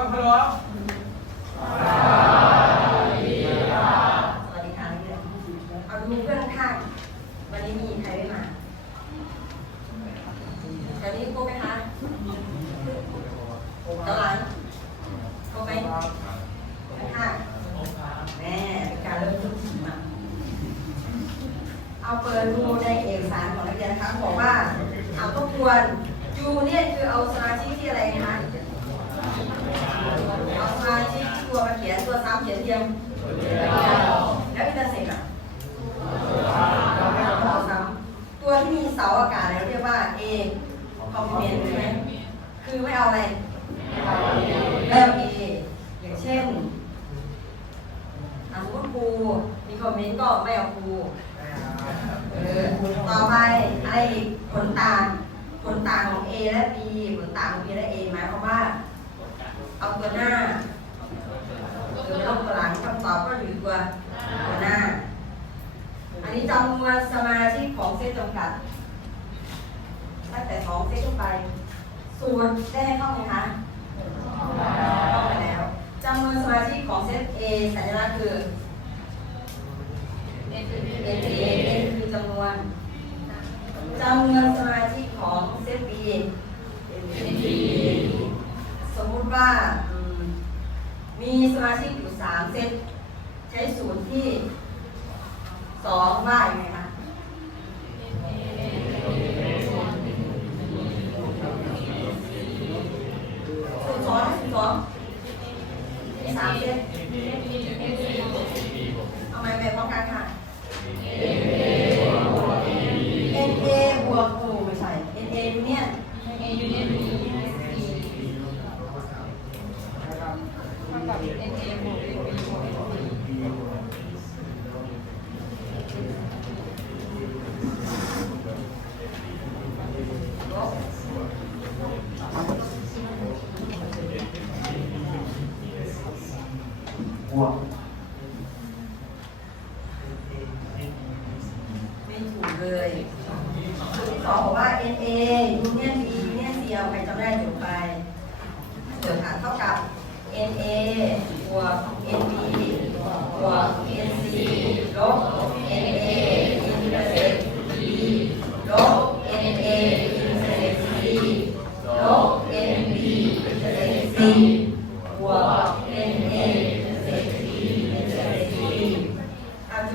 ครับฮัลโหล สวัสดีค่ะนักเรียนเอาดูเพื่อนข้างวันนี้มีใครไม่มาแถวนี้โก้ไหมคะตะหลังโก้ไหมข้างๆแม่เป็นการเริ่มต้นที่มาเอาเปิดดูในเอกสารของนักเรียนนะคะบอกว่า เอาทบทวนยูเนี่ยคือเอาสมาชิกที่อะไรนะคะเอาสมาชิกที่ตัวมาเขียนตัวซ้ำเขียนเทียม แล้วอินเตอร์เซ็กอะตัวที่มีเสาอากาศเราเรียกว่า A complement ใช่ไหมคือไม่เอาอะไรไม่เอา A อย่างเช่นอะสมมติครูมีคอมเมนต์ก็ไม่เอาครูเออต่อไปอะไรอีกผลต่าง ผลต่างของ A และ B ผลต่างของ B และ A หมายความว่า เอาตัวหน้า คือไม่ต้องตัวหลังคำตอบก็อยู่ตัวตัวหน้า อันนี้จำนวนสมาชิกของเซตจำกัดตั้งแต่สองเซตขึ้นไป สูตรได้ให้เข้าไหมคะเข้าไปแล้วจำนวนสมาชิกของเซต A สัญลักษณ์คือ N A N คือจำนวนจำนวนสมาชิกของเซต B N B สมมุติว่ามีสมาชิกอยู่สามเซตใช้ศูนย์ที่สองว่ายังไง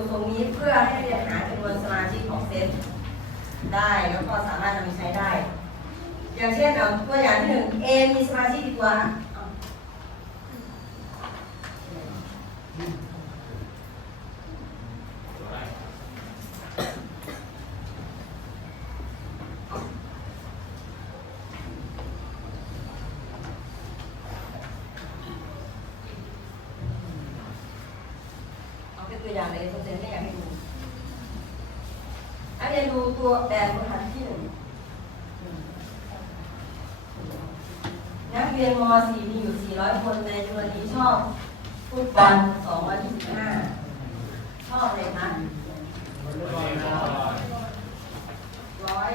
ูตรงนี้เพื่อให้เรียนหาจำนวนสมาชิกของเซตได้แล้วก็สามารถนำไปใช้ได้ อย่างเช่นเอาตัวอย่างที่หนึ่ง A มีสมาชิกกี่ตัวเอาเอาเป็นตัวอย่างเลยตัวเซนไม่อยากให้ดูอันนี้ดูตัวแบบบริหารที่หนึ่ง นักเรียนม .4 มีอยู่ 400 ค นี้ชอบฟุตบอล225ชอบอะไรคะร้อย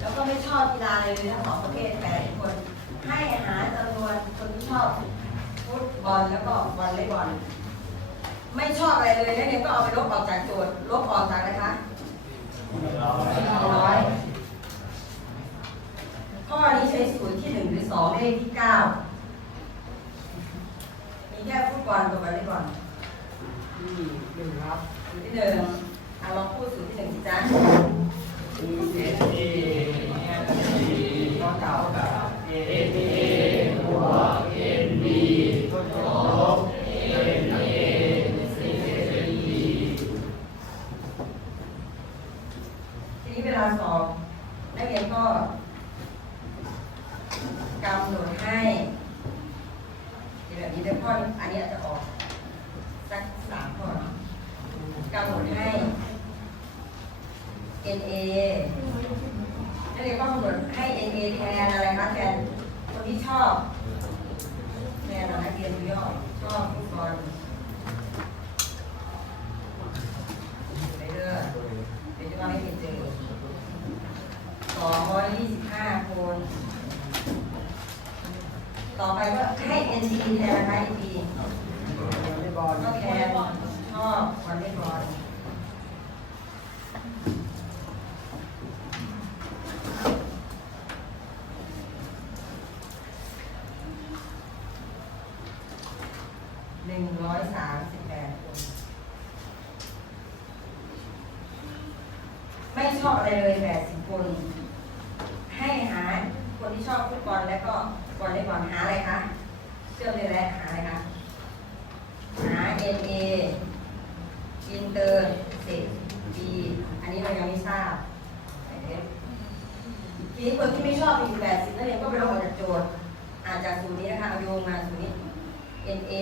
แล้วก็ไม่ชอบกีฬาเลยทั้งสองประเภทแปดคน ให้หาจำนวนคนที่ชอบฟุตบอลแล้วก็วอลเลย์บอลไม่ชอบอะไรเลยแล้วเนี่ยก็เอาไปลบออกจากโจทย์ลบออกจากอะไรคะร้อย ข้อนี้ใช้ศูนย์ที่หนึ่งหรือสองเลขที่เก้ามีแค่ฟุตบอลกับวอลเลย์บอลที่หนึ่งครับศูนย์ที่หนึ่งอะลองพูดศูนย์ที่หนึ่งสิจ๊ะ E S A N B ก็เก่ากับ N A บวก N B ก็ลบ N A C N B ทีนี้เวลาสอบนักเรียนก็กำหนดให้แบบนี้แต่ข้ออันนี้อาจจะออกสักสามข้อเนาะกำหนดให้ N A นักเรียนก็กำหนดให้ N A แทนอะไรคะแทนคนที่ชอบแทนนักเรียนย่อชอบฟุตบอลไปเรื่อยเดี๋ยวจะมาให้เห็นเจอสองร้อยยี่สิบห้าคน ต่อไปก็ให้ NT แทนนะคะ NT บอลก็แทนชอบวอลเลย์บอลหนึ่งร้อยสามสิบแปดคน ไม่ชอบอะไรเลยแปดสิบคน ให้หาคนที่ชอบฟุตบอลแล้วก็บอลเลย์บอลหาอะไรคะเชื่อมเลยแหละหาอะไรคะ หา NA อิน เตอร์เซก B อันนี้เรายังไม่ทราบทีนี้คนที่ไม่ชอบมีอยู่แปดสิบนั่นเองก็ไปลงออกจากโจทย์อานจากสูตรนี้นะคะเอาโยงมาสูตรนี้ NA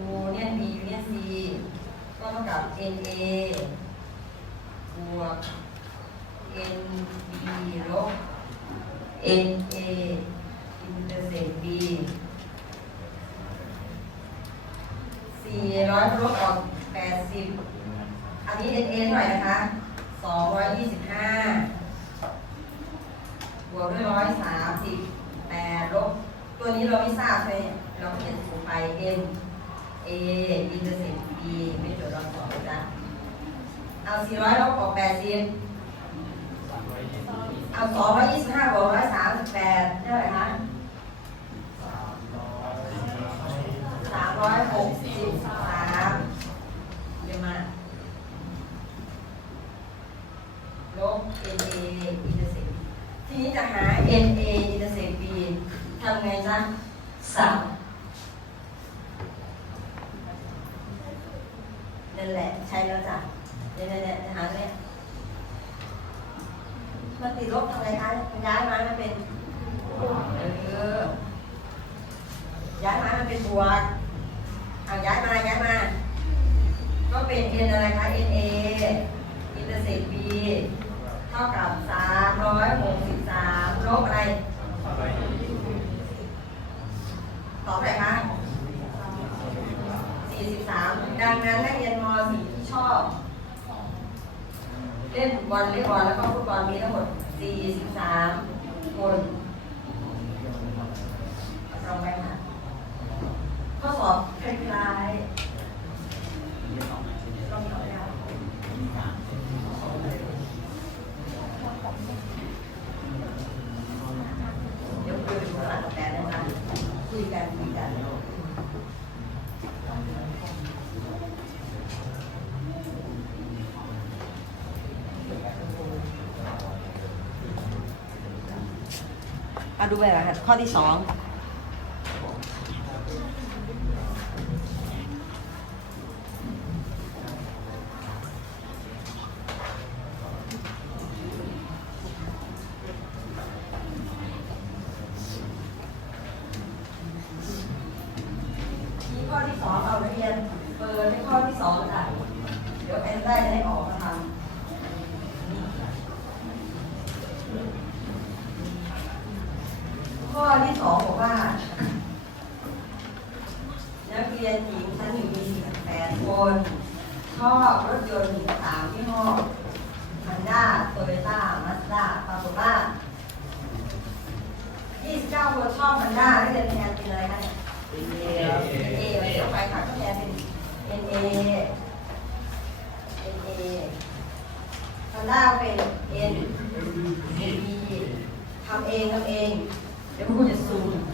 U เนี่ย B U เนี่ย C ก็เท่ากับ NA บวก NB ลบ NA อินเตอร์เซก B สี่ร้อยลบออก แปดสิบอันนี้ NA เท่าไหร่อยนะคะสองร้อยยี่สิบห้าบวกด้วยร้อยสามสิบแปดลบตัวนี้เราไม่ทราบเลยเราเขียนสูงไป N A อินเตอร์เซ็นต์ B ไม่จดเราสองจ๊ะเอาสี่ร้อยลบออกแปดสิบเอาสองร้อยยี่สิบห้าบวกร้อยสามสิบแปดเท่าไหร่คะสามร้อยหกสิบสามเยอะมาก ลบ NA อินเตอร์เซ็กทีนี้จะหา NA อินเตอร์เซ็ก B ทำไงจ๊ะสับนั่นแหละใช้แล้วจ้ะเนี่ยเนี่ยหาเนี่ยมันติดลบทำไงคะย้ายมามันเป็นเออย้ายมามันเป็นบวกเอาย้ายมาย้ายมา ก็เป็น n อะไรคะ n a อินเตอร์เซ็ก b ท่ากับ363ลบอะไร ตอบอะไรคะ43ดังนั้นนักเรียนม .4 ที่ชอบ เล่นบอลเล่นบอลแล้วก็ฟุตบอลมีทั้งหมด43คนลองไปค่ะข้อสอบคล้ายๆลองทำได้เดี๋ยวคุยกันหลังแต่นะคะ คุยกันคุยกันมาดูไปละค่ะข้อที่สอง ข้อที่สองบอกว่านักเรียนหญิงชั้นหนึ่งมีแปดคนชอบรถยนต์สามยี่ห้อฮันด้าโตโยต้ามาสด้าปรากฏว่า29คนชอบฮันด้านักเรียนแทนเป็นอะไรคะเนี่ยเอเดี๋ยวไปค่ะก็แทนเป็น N A N A ทำได้าเป็น N B ทำเองทำเอง เดี๋ยว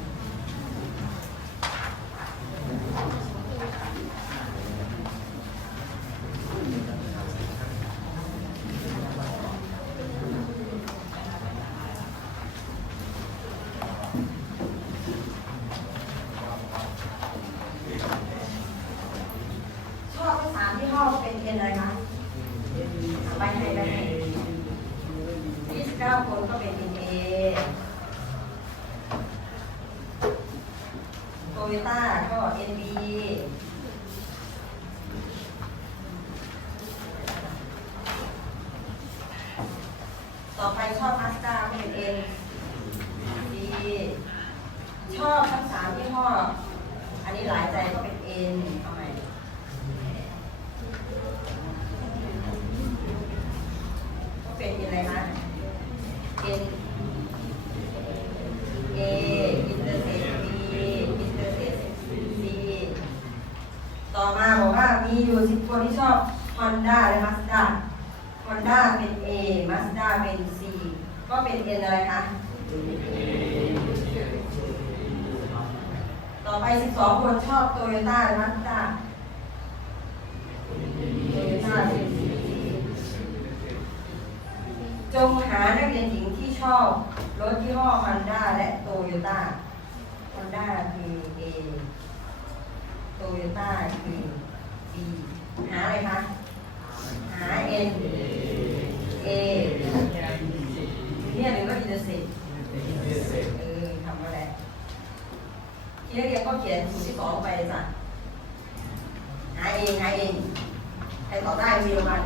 ใต้วัดตาจงหานักเรียนหญิงที่ชอบรถที่ห้อฮันด้าและโตโยต้าฮันด้าคือ A โตโยต้าคือ B หาอะไรคะ หา N แล้วแกก็เขียนสูตรที่สองไปจ้ะหาเองหาเองใครตอบได้มีรางวัล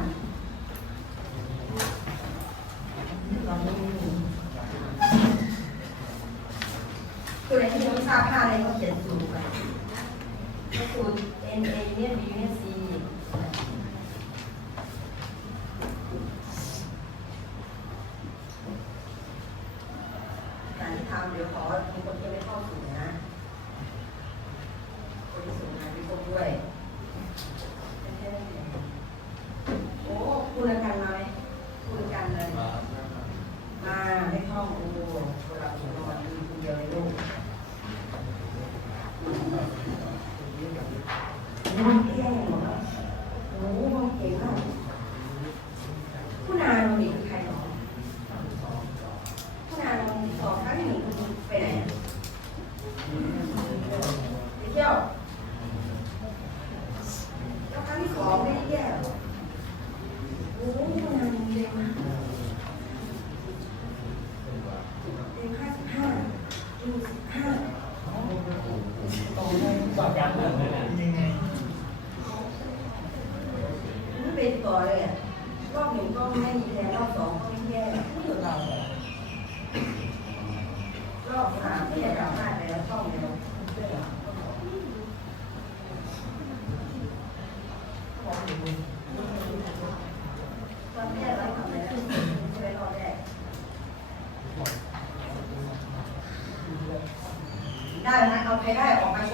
แ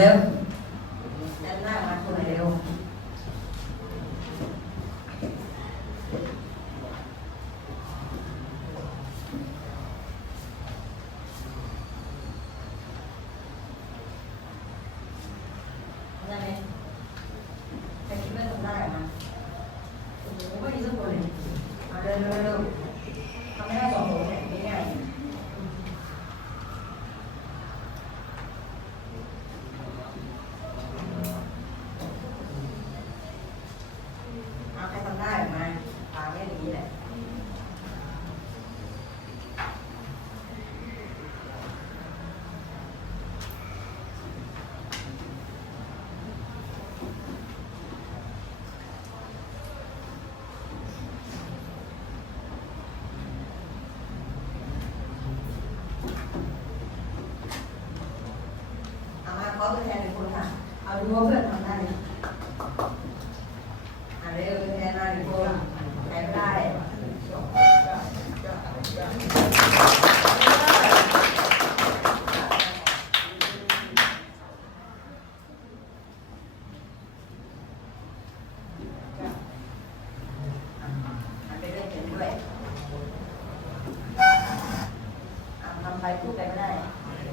ล้วด้านหน้ามาคนเร็ว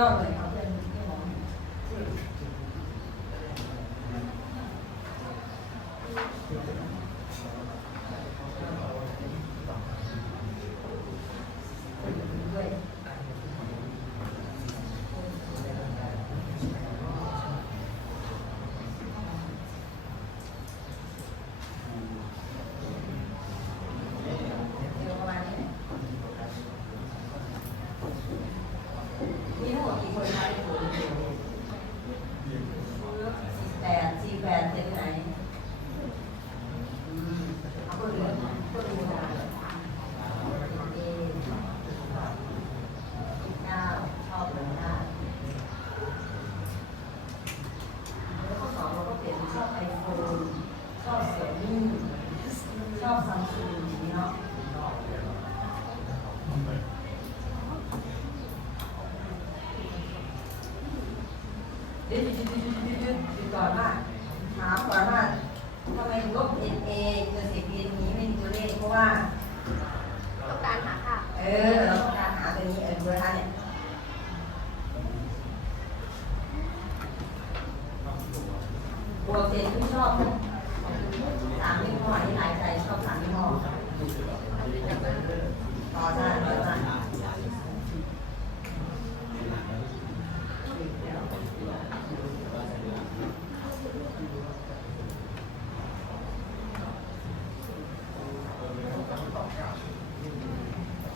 No. ะว่าต้องการหาค่ะ เออเราต้องการหาตัวนี้เออดูนะคะเนี่ยบวกเศษที่ชอบสามยี่ห้อที่หลายใจชอบสามยี่ห้อต่อได้ต่อได้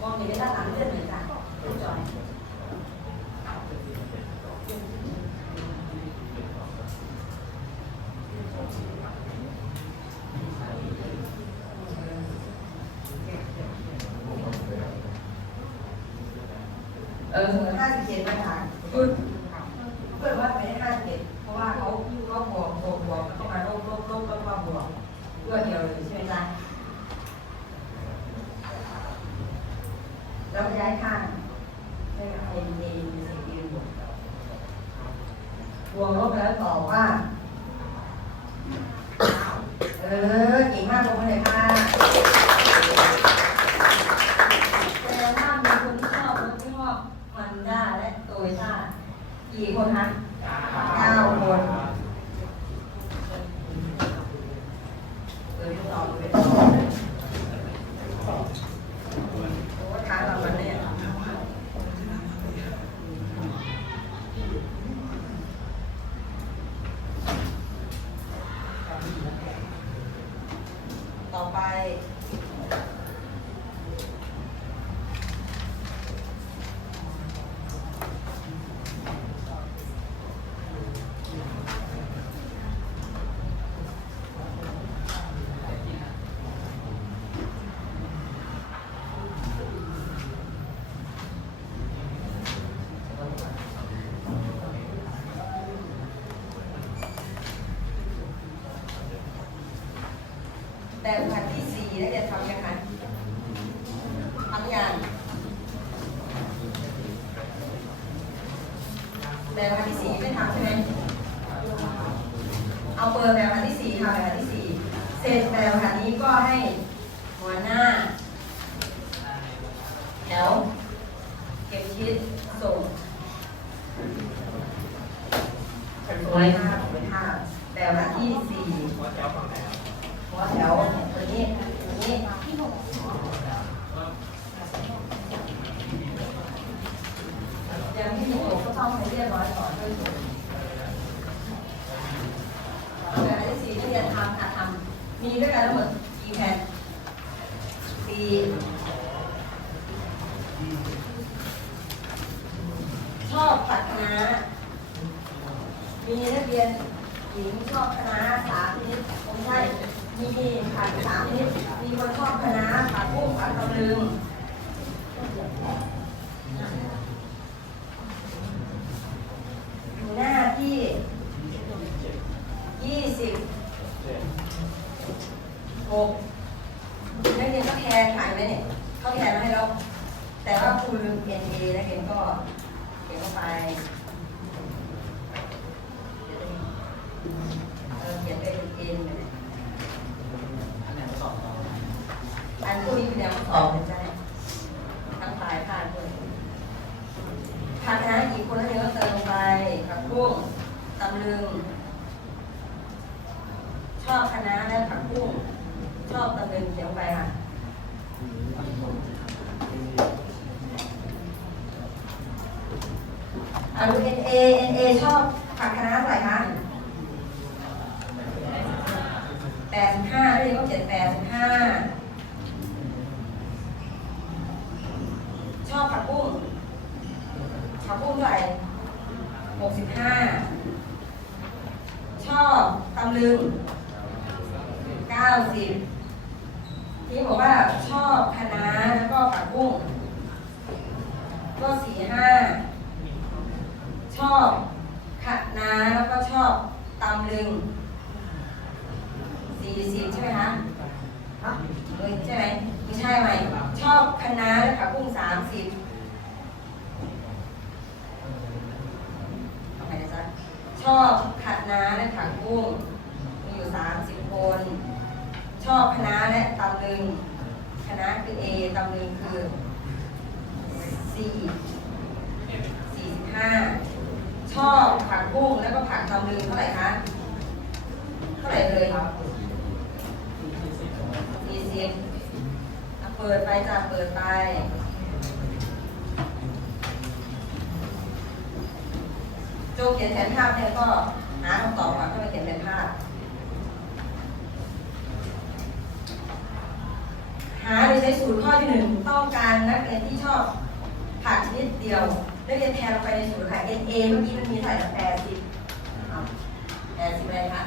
มองเห็นได้ด้านหลังเลื่อนเหมือนกันผู้จอย เออห้าสิบเจ็ดมาถามคือเพื่อนว่าไปได้ห้าสิบเจ็ดเพราะว่าเขาเขาบวกบวกบวกเข้ามาลบลบลบลบมาบวกเพื่อเดียวเลยใช่ไหมจ๊ะแล้วย้ายข้างใช่ไหมเอ็นเอ็นสิบเอ็นบวกบวกลบแล้วตอบว่า เออเก่งมากลงมาเลยค่ะ แสดงว่ามีคนที่ชอบคนที่ชอบมันด้าและโตโยต้ากี่คนคะเก้าคนเออตอบไปตอบโอ้ท้าเราวันนี้ต่อไป แต่วันที่สี่แล้วจะทำยังไงทำยังแบบแผนที่สี่ไม่ทำใช่ไหมเอาเปิดแบบแผนที่สี่ค่ะแบบแผนที่สี่เสร็จแบบแผนนี้ก็ให้หัวหน้า แถว เก็บชิดส่งไว้ห้าไว้ห้าแบบแผนที่สี่ หัวแถวตัวนี้ตัวนี้ ที่หก อย่างที่หนูก็ต้ องให้เรียบร้อยก่อนด้วยถูกแบบที่สี่นักเรียนทำค่ะทำมีด้วยกันทั้งหมดกี่แผ่นสี่ชอบผัดคะน้ามีนักเรียนหญิงชอบคณะน้าสามชนิดไม่ใช่ มีผัดสามชนิดมีคนชอบคณะน้าผัดกุ้งผัดตะลึง หน้าที่ยี่สิบหกนักเรียนก็แทนถ่ายไหม เขาแทนมาให้แล้ว แต่ว่าครูลืมเอ็นเอนักเรียนก็เขียนเข้าไปเออเขียนเป็นอ็นเนี่ยอันพวกนี้คือแนวสอบเป็นใช่ทั้งปลายภาคด้วยภาคณะกี่คนแล้วเนี่ยก็เติมลงไปผักบุ้งตำลึง ชอบคณะและผักบุ้งชอบตำลึงเขียนไปค่ะ ดู N A N A ชอบผักคณะเท่าไหร่คะแปดสิบห้าด้วยก็เจ็ดแปดสิบห้าชอบผักบุ้งผักบุ้งเท่าไหร่หกสิบห้าชอบตำลึงเก้าสิบ ภาพเนี่ยก็หาคำตอบมาอนก็ไปเขียนเป็นภาพ หาโดยใช้สูตรข้อที่หนึ่งต้องการนักเรียนที่ชอบผักชนิดเดียวนักเรียนแทนลงไปในสูตรค่ะ n a เมื่อกี้มันมีใส่แปดสิบแปดสิบอะไรคะ